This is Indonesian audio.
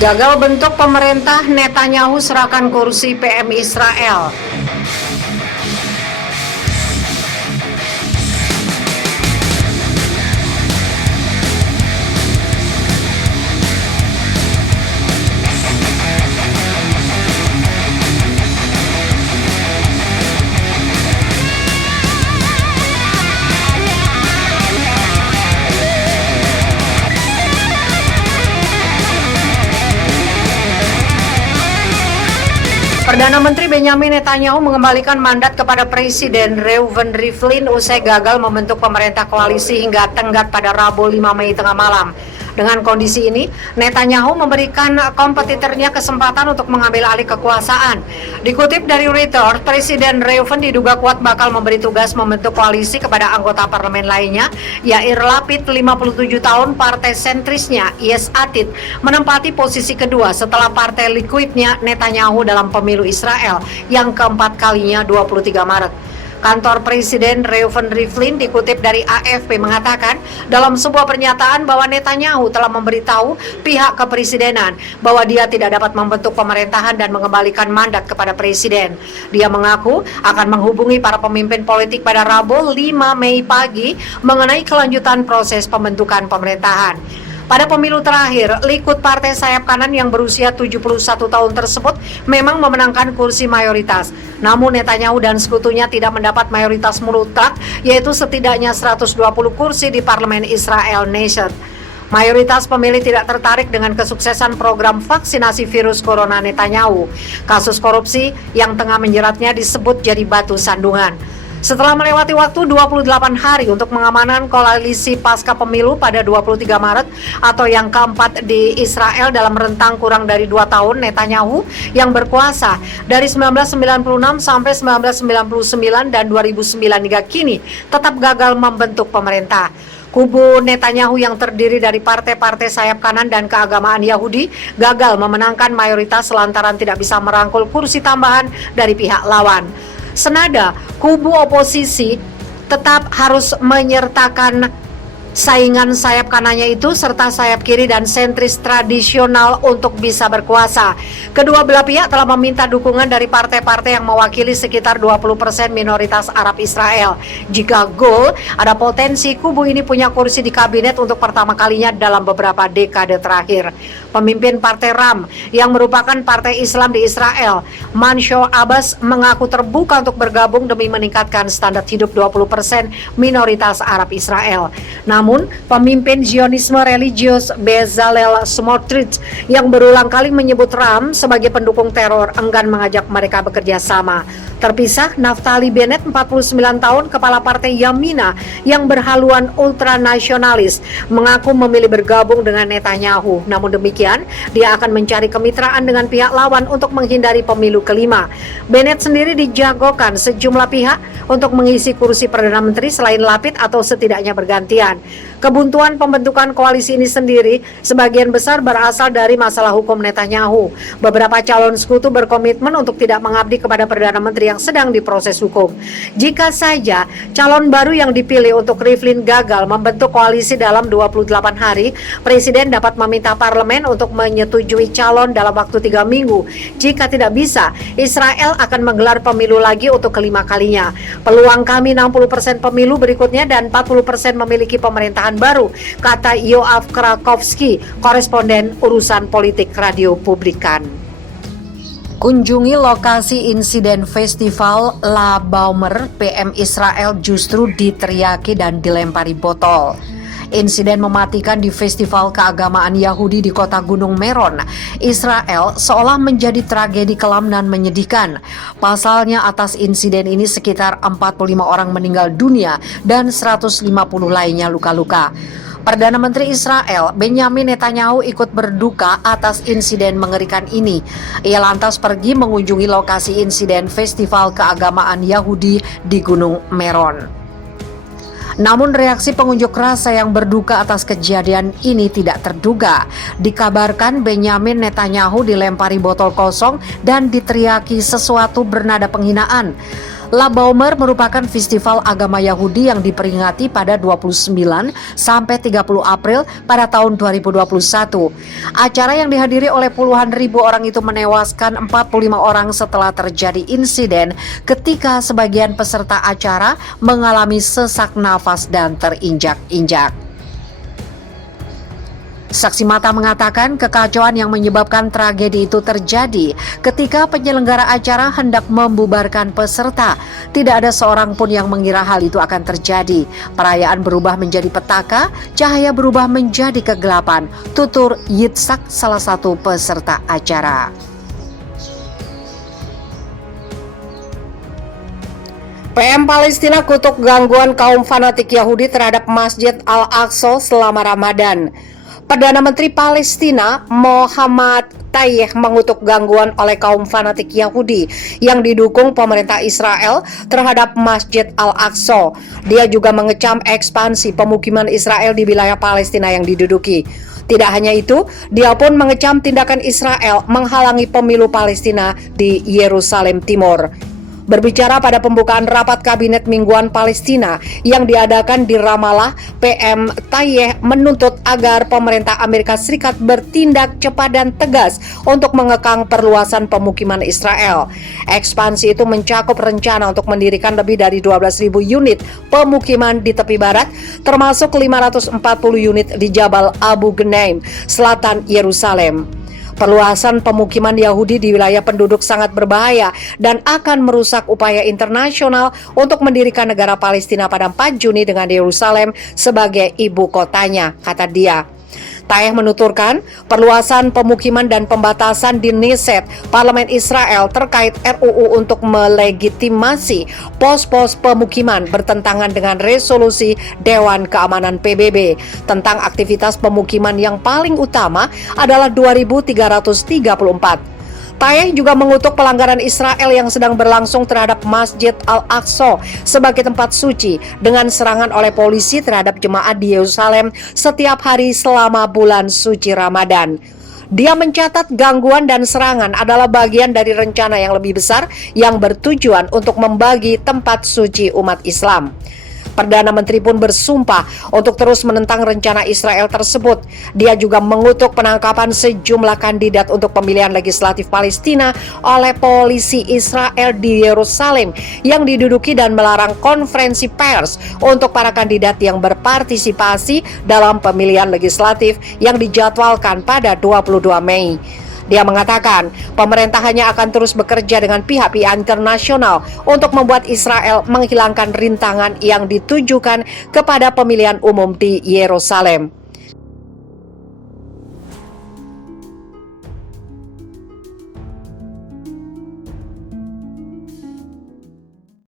Gagal bentuk pemerintah, Netanyahu serahkan kursi PM Israel. Perdana Menteri Benjamin Netanyahu mengembalikan mandat kepada Presiden Reuven Rivlin usai gagal membentuk pemerintah koalisi hingga tenggat pada Rabu 5 Mei tengah malam. Dengan kondisi ini, Netanyahu memberikan kompetitornya kesempatan untuk mengambil alih kekuasaan. Dikutip dari Reuters, Presiden Reuven diduga kuat bakal memberi tugas membentuk koalisi kepada anggota parlemen lainnya, Yair Lapid, 57 tahun, partai sentrisnya Yesh Atid, menempati posisi kedua setelah partai Likudnya Netanyahu dalam pemilu Israel yang keempat kalinya 23 Maret. Kantor Presiden Reuven Rivlin dikutip dari AFP mengatakan dalam sebuah pernyataan bahwa Netanyahu telah memberitahu pihak kepresidenan bahwa dia tidak dapat membentuk pemerintahan dan mengembalikan mandat kepada presiden. Dia mengaku akan menghubungi para pemimpin politik pada Rabu 5 Mei pagi mengenai kelanjutan proses pembentukan pemerintahan. Pada pemilu terakhir, Likud partai sayap kanan yang berusia 71 tahun tersebut memang memenangkan kursi mayoritas. Namun Netanyahu dan sekutunya tidak mendapat mayoritas mutlak, yaitu setidaknya 120 kursi di parlemen Israel Nation. Mayoritas pemilih tidak tertarik dengan kesuksesan program vaksinasi virus corona Netanyahu. Kasus korupsi yang tengah menjeratnya disebut jadi batu sandungan. Setelah melewati waktu 28 hari untuk mengamankan koalisi pasca pemilu pada 23 Maret atau yang keempat di Israel dalam rentang kurang dari 2 tahun, Netanyahu yang berkuasa dari 1996 sampai 1999 dan 2009 hingga kini tetap gagal membentuk pemerintah. Kubu Netanyahu yang terdiri dari partai-partai sayap kanan dan keagamaan Yahudi gagal memenangkan mayoritas lantaran tidak bisa merangkul kursi tambahan dari pihak lawan. Senada, kubu oposisi tetap harus menyertakan saingan sayap kanannya itu serta sayap kiri dan sentris tradisional untuk bisa berkuasa. Kedua belah pihak telah meminta dukungan dari partai-partai yang mewakili sekitar 20% minoritas Arab Israel. Jika goal, ada potensi kubu ini punya kursi di kabinet untuk pertama kalinya dalam beberapa dekade terakhir. Pemimpin Partai RAM yang merupakan partai Islam di Israel, Mansour Abbas, mengaku terbuka untuk bergabung demi meningkatkan standar hidup 20% minoritas Arab Israel. Namun, pemimpin Zionisme religius Bezalel Smotrich yang berulang kali menyebut RAM sebagai pendukung teror enggan mengajak mereka bekerja sama. Terpisah, Naftali Bennett, 49 tahun, kepala partai Yamina yang berhaluan ultranasionalis, mengaku memilih bergabung dengan Netanyahu. Namun demikian, dia akan mencari kemitraan dengan pihak lawan untuk menghindari pemilu kelima. Bennett sendiri dijagokan sejumlah pihak untuk mengisi kursi Perdana Menteri selain Lapid atau setidaknya bergantian. Kebuntuan pembentukan koalisi ini sendiri sebagian besar berasal dari masalah hukum Netanyahu. Beberapa calon sekutu berkomitmen untuk tidak mengabdi kepada Perdana Menteri yang sedang diproses hukum. Jika saja calon baru yang dipilih untuk Rivlin gagal membentuk koalisi dalam 28 hari, Presiden dapat meminta parlemen untuk menyetujui calon dalam waktu 3 minggu. Jika tidak bisa, Israel akan menggelar pemilu lagi untuk kelima kalinya. Peluang kami 60% pemilu berikutnya dan 40% memiliki pemerintahan baru, kata Yoav Krakowski, koresponden urusan politik Radio Publikan. Kunjungi lokasi insiden festival La Baumer, PM Israel justru diteriaki dan dilempari botol. Insiden mematikan di festival keagamaan Yahudi di kota Gunung Meron, Israel, seolah menjadi tragedi kelam dan menyedihkan. Pasalnya atas insiden ini sekitar 45 orang meninggal dunia dan 150 lainnya luka-luka. Perdana Menteri Israel Benjamin Netanyahu ikut berduka atas insiden mengerikan ini. Ia lantas pergi mengunjungi lokasi insiden festival keagamaan Yahudi di Gunung Meron. Namun reaksi pengunjuk rasa yang berduka atas kejadian ini tidak terduga. Dikabarkan Benjamin Netanyahu dilempari botol kosong dan diteriaki sesuatu bernada penghinaan. Labaumer merupakan festival agama Yahudi yang diperingati pada 29 sampai 30 April pada tahun 2021. Acara yang dihadiri oleh puluhan ribu orang itu menewaskan 45 orang setelah terjadi insiden ketika sebagian peserta acara mengalami sesak nafas dan terinjak-injak. Saksi mata mengatakan kekacauan yang menyebabkan tragedi itu terjadi ketika penyelenggara acara hendak membubarkan peserta. Tidak ada seorang pun yang mengira hal itu akan terjadi. Perayaan berubah menjadi petaka, cahaya berubah menjadi kegelapan, tutur Yitzhak, salah satu peserta acara. PM Palestina kutuk gangguan kaum fanatik Yahudi terhadap Masjid Al-Aqsa selama Ramadan. Perdana Menteri Palestina Mohammad Tayyeh mengutuk gangguan oleh kaum fanatik Yahudi yang didukung pemerintah Israel terhadap Masjid Al-Aqsa. Dia juga mengecam ekspansi pemukiman Israel di wilayah Palestina yang diduduki. Tidak hanya itu, dia pun mengecam tindakan Israel menghalangi pemilu Palestina di Yerusalem Timur. Berbicara pada pembukaan rapat kabinet mingguan Palestina yang diadakan di Ramallah, PM Tayyeh menuntut agar pemerintah Amerika Serikat bertindak cepat dan tegas untuk mengekang perluasan pemukiman Israel. Ekspansi itu mencakup rencana untuk mendirikan lebih dari 12.000 unit pemukiman di tepi barat, termasuk 540 unit di Jabal Abu Ghneim, selatan Yerusalem. Perluasan pemukiman Yahudi di wilayah penduduk sangat berbahaya dan akan merusak upaya internasional untuk mendirikan negara Palestina pada 4 Juni dengan Yerusalem sebagai ibu kotanya, kata dia. Tayyeh menuturkan perluasan pemukiman dan pembatasan di Knesset, Parlemen Israel terkait RUU untuk melegitimasi pos-pos pemukiman bertentangan dengan resolusi Dewan Keamanan PBB tentang aktivitas pemukiman yang paling utama adalah 2334. Tayyeh juga mengutuk pelanggaran Israel yang sedang berlangsung terhadap Masjid Al-Aqsa sebagai tempat suci dengan serangan oleh polisi terhadap jemaat di Yerusalem setiap hari selama bulan suci Ramadan. Dia mencatat gangguan dan serangan adalah bagian dari rencana yang lebih besar yang bertujuan untuk membagi tempat suci umat Islam. Perdana Menteri pun bersumpah untuk terus menentang rencana Israel tersebut. Dia juga mengutuk penangkapan sejumlah kandidat untuk pemilihan legislatif Palestina oleh polisi Israel di Yerusalem yang diduduki dan melarang konferensi pers untuk para kandidat yang berpartisipasi dalam pemilihan legislatif yang dijadwalkan pada 22 Mei. Dia mengatakan pemerintah hanya akan terus bekerja dengan pihak-pihak internasional untuk membuat Israel menghilangkan rintangan yang ditujukan kepada pemilihan umum di Yerusalem.